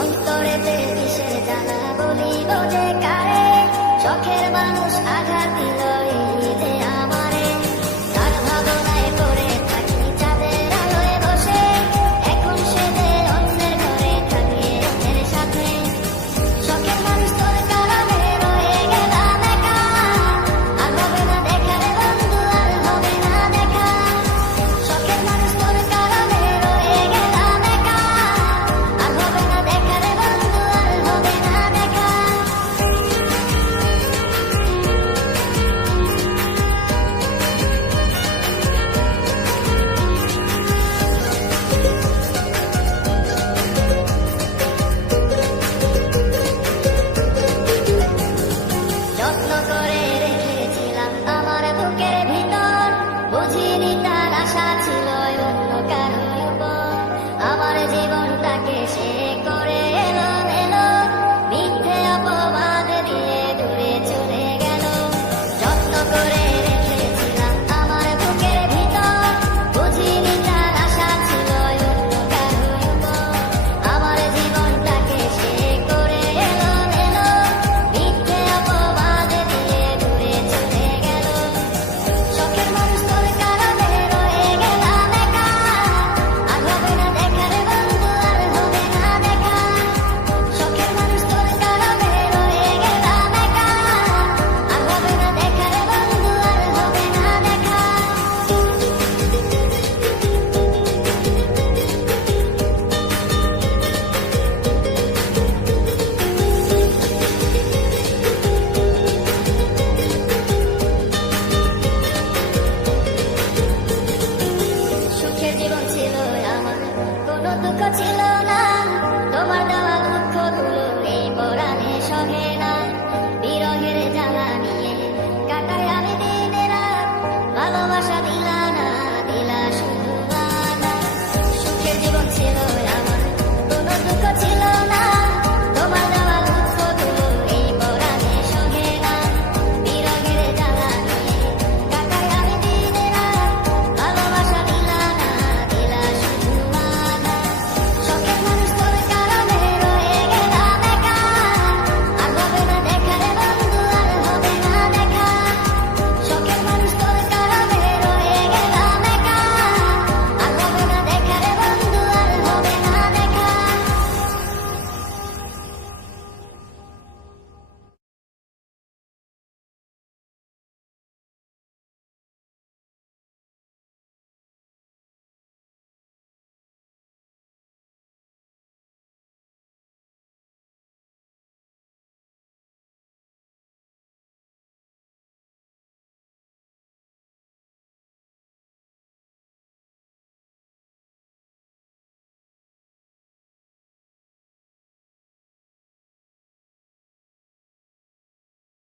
অন্তরেতে কিসের জ্বালা বলিব যে কারে, শখের মানুষ আঘাত দিল এই ঈদে আমারে। তার ভাবনায় পড়ে থাকি চাঁদের আলোয় বসে, এখন সে যে অন্যের ঘরে থাকে অন্যের সাথে। শখের মানুষ তোর কারণে রয়ে গেলাম একা, আর হবে না দেখা রে বন্ধু, আর হবে না দেখা। শখের মানুষ তোর কারণে রয়ে গেলাম একা, আর হবে না দেখা রে বন্ধু, আর হবে না দেখা। যত্ন করে রেখেছিলাম আমার বুকের ভিতর, বুঝিনি তার আশা ছিল অন্য কারো